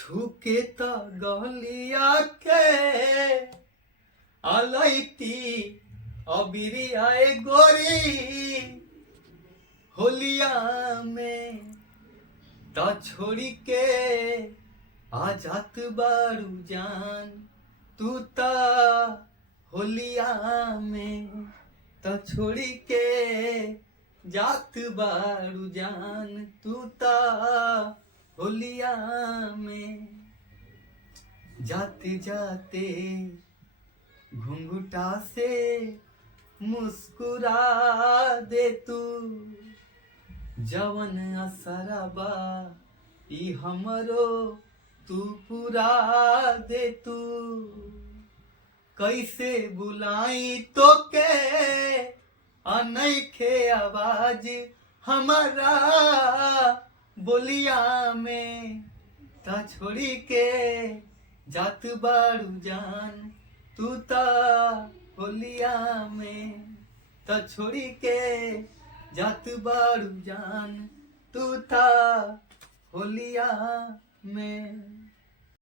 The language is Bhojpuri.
छुके त गलिया के अलैती अबिरियाए गोरी होलिया में त छोड़ी के आ जात बारू जान तू ता होलिया में त छोड़ी के जात बारू जान तू ता होलिया में जाते जाते घुंघटा से मुस्कुरा दे तू जवन असरबा ई हमरो तू पूरा दे तू कैसे बुलाई तो के अनैखे आवाज हमारा बोलिया में ता छोड़ी के जात बारू जान तू ता होलिया में ता छोड़ी के जात बारू जान तू ता होलिया में।